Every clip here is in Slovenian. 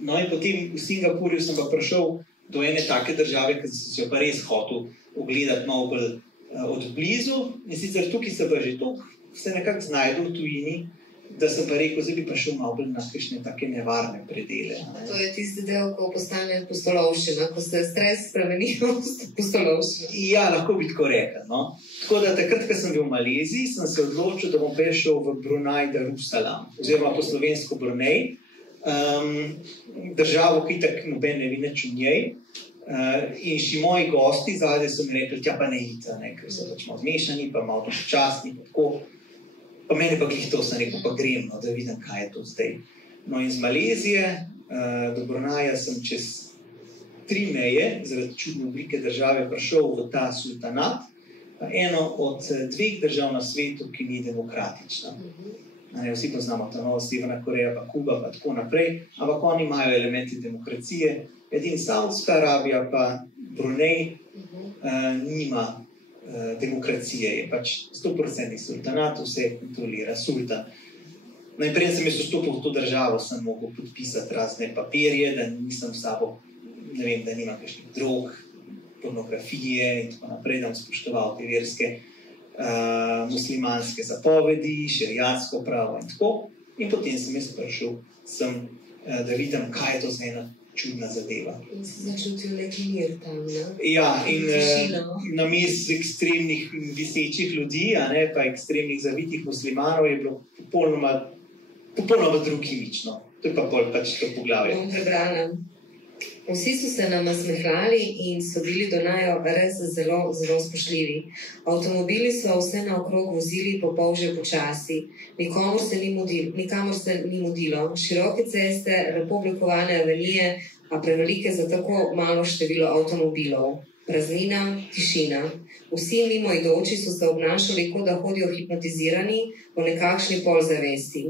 No in potem v Singapurju sem pa prišel do ene take države, ki sem se jo pa res hotel ogledati malo bolj od blizu. In sicer tukaj se pa že toliko se nekako znajdu v tujini, da sem pa rekel, zdaj bi pa šel malo bolj na kakšne take nevarne predele. To je tisti del, ko postane pustolovščina, ko se stres spremeni v pustolovščino. Ja, lahko bi tako rekel. No? Tako da takrat, ko sem bil v Maleziji, sem se odločil, da bom prišel v Brunei Darussalam, oziroma po slovensko Brunei. Državo, ki tak noben ne vi nič v njej. In še moji gosti zadaj so mi rekli, tja pa ne ita, ker so pač malo zmešani, pa malo počasni, pa tako. Pa meni pa glih to, sem rekel, pa grem, no, da vidim, kaj je to zdaj. No in z Malezije do Bruneja sem čez 3 meje, zaradi čudne oblike države, prišel v ta sultanat, eno od 2 držav na svetu, ki ni demokratična. Vsi poznamo ta nova Severna Koreja, pa Kuba, pa tako naprej, ampak oni imajo elementi demokracije. Edin Saudska Arabija, pa Brunei nima demokracije, je pač 100% sultanat, vse kontrolira sultan. Najprej sem jaz vstopil v to državo, sem mogel podpisati razne papirje, da nisem s sabo, ne vem, da nimam kakšnih drog, pornografije in tako naprej, da bom spoštoval te verske muslimanske zapovedi, šeriatsko pravo in tako. In potem sem jaz prišel sem, da vidim, kaj je to za ena čudna zadeva. In si začutil neki mir tam, ne? Ja, in namesto ekstremnih visečih ljudi, pa ekstremnih zavitih muslimanov je bilo popolnoma drugimično. To je pa bolj pač to poglavje. Bom prebrala. Vsi so se nam nasmehljali in so bili do naju res zelo, zelo spoštljivi. Avtomobili so vse naokrog vozili popolže počasi. Nikamor se ni mudilo. Široke ceste, lepo oblikovane avenije, a prevelike za tako malo število avtomobilov. Praznina, tišina. Vsi mimoidoči so se obnašali, kot da hodijo hipnotizirani v nekakšni polzavesti.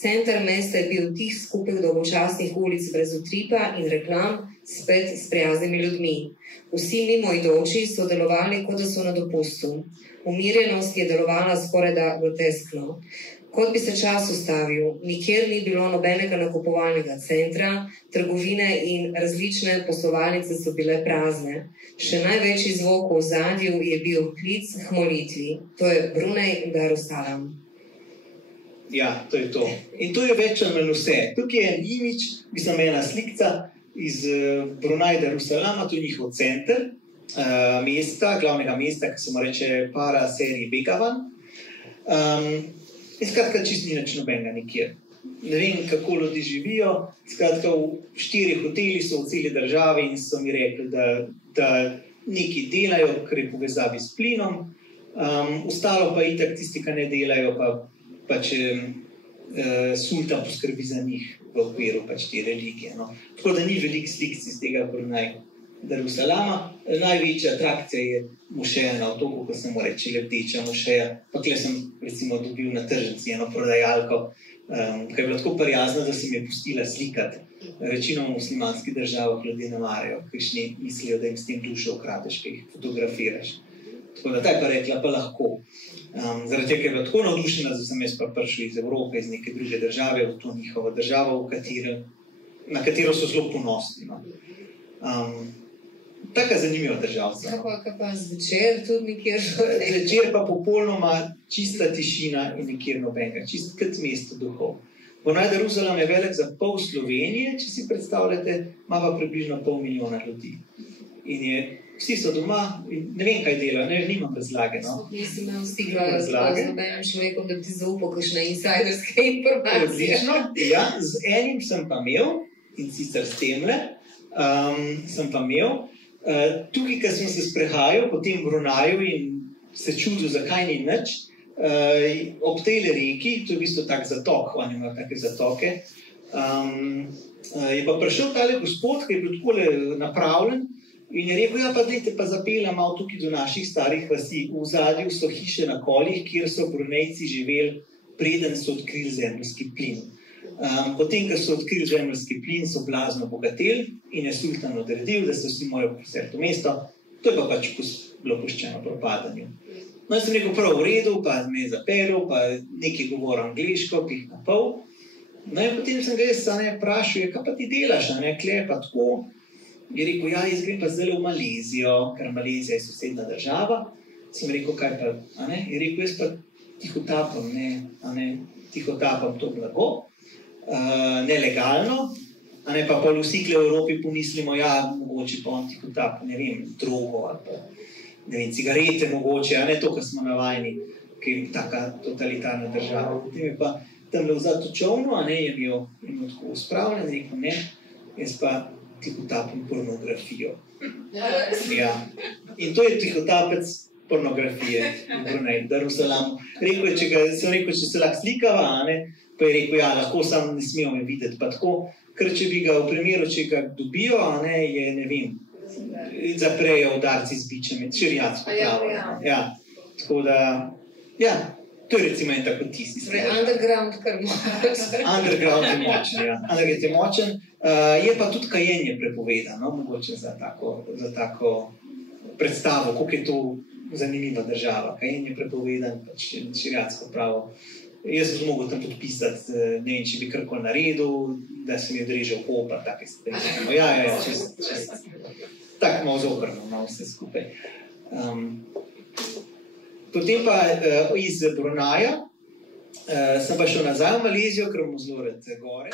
Center mesta je bil tih skupek dolgočasnih ulic brez utripa in reklam, spet s prijaznimi ljudmi. Vsi mimoidoči so delovali, kot da so na dopustu. Umirjenost je delovala skoraj da groteskno. Kot bi se čas ustavil, nikjer ni bilo nobenega nakupovalnega centra, trgovine in različne poslovalnice so bile prazne. Še največji zvok v ozadju je bil klic k molitvi. To je Brunei Darussalam. Ja, to je to. In to je več ali manj vse. Tukaj je en imič, mislim, ena slikca iz Brunei Darussalama, to je njihov center mesta, glavnega mesta, ki se mu reče Para Seri Begawan. In skratka, čist ni nič nobenega nikjer. Ne vem, kako ljudi živijo. Skratka, v 4 hoteli so v celi državi in so mi rekli, da neki delajo, ker je povezavi s plinom. Ostalo pa itak tisti, ki ne delajo, pač sultan poskrbi za njih v okviru pač te religije. No. Tako da ni veliko slik iz tega Brunei Darussalama. Največja atrakcija je mošeja na otoku, ko se mu reče lebdeča mošeja. Pa tukaj sem recimo dobil na tržnici eno prodajalko, ki je bila tako prijazna, da se mi je pustila slikati. Večinoma v muslimanskih državah ljudje ne marajo, kakšni mislijo, da jim s tem dušo ukradeš, ki jih fotografiraš. Tako da ta je pa rekla, pa lahko. Zaradi tega je bila tako navdušena, da sem jaz pa prišel iz Evrope, iz neke druge države, v to njihovo državo, na katero so zelo ponosni. No. Taka zanimiva država. Kako pa zvečer tudi nikjer? Zvečer pa popolnoma čista tišina in nikjer nobenega, čist kot mesto duhov. Brunei Darussalam je velik za pol Slovenije, če si predstavljate, ima pa približno 500 000 ljudi. In vsi so doma, ne vem, kaj delajo, nimam razlage. No? Nisem imel stigla razlage z nobenim človekom, da bi ti zaupal kakšne insajderske informacije. Odlično, ja, z enim sem pa imel, in sicer s temle, sem pa imel. Tukaj, ko sem se sprehajal po tem Bruneju in se čudil, zakaj ni nič, ob tej reki, to je v bistvu tak zatok, oni imajo take zatoke, je pa prišel tale gospod, ki je bil takole napravljen in je rekel, ja pa dajte pa zapelja malo tukaj do naših starih vasi. V ozadju so hiše na kolih, kjer so Brunejci živeli, preden so odkrili zemeljski plin. Potem, ko so odkrili zemeljski plin, so blazno bogateli in je sultan odredil, da se vsi morajo preseliti v mesto To je pa pač bilo puščeno propadanju. No, jaz sem rekel, prav v redu, pa me je zaperil, pa nekaj govor angliško, pih na pol. No, in potem sem ga jaz vprašal, kaj pa ti delaš, kle pa tako. Je rekel, ja, jaz grem pa zdaj v Malezijo, ker Malezija je sosedna država. Sem rekel, kaj pa, je rekel, jaz pa tihotapam to blago, nelegalno, pa pol vsi v Evropi pomislimo, ja, mogoče pa on tihotap, ne vem, drogo ali pa, ne vem, cigarete mogoče, to, kar smo navajeni, ki je taka totalitarna država. Potem je pa tamle vzad v čovnu, je bil tako spravljen, rekel, ne, jaz pa tihotapam pornografijo. Ja. In to je tihotapec pornografije v Bruneju, Darusalamu. Sem rekel, če se lahko slikava, pa je rekel, ja, lahko sam ne smejo me videti, pa tako, ker če bi ga v primeru, če ga dobijo, je, ne vem, zaprejo udarci z bičem, šeriatsko pravo. Ja, tako da, ja, to je recimo en tako tisti. Underground kar močen. Underground je močen, ja. Underground je močen. Je pa tudi kajenje prepovedano, mogoče za tako predstavo, koliko je to zanimiva država. Kajenje prepovedan, pač šeriatsko pravo. Jaz sem mogel tam podpisati, ne vem, če bi karkoli naredil, da sem je odrežal kopa, take stvari. Ja, čest. Tako malo zobrno, malo vse skupaj. Potem pa iz Brunaja sem pa šel nazaj v Malezijo, ker bomo zelo rad gore.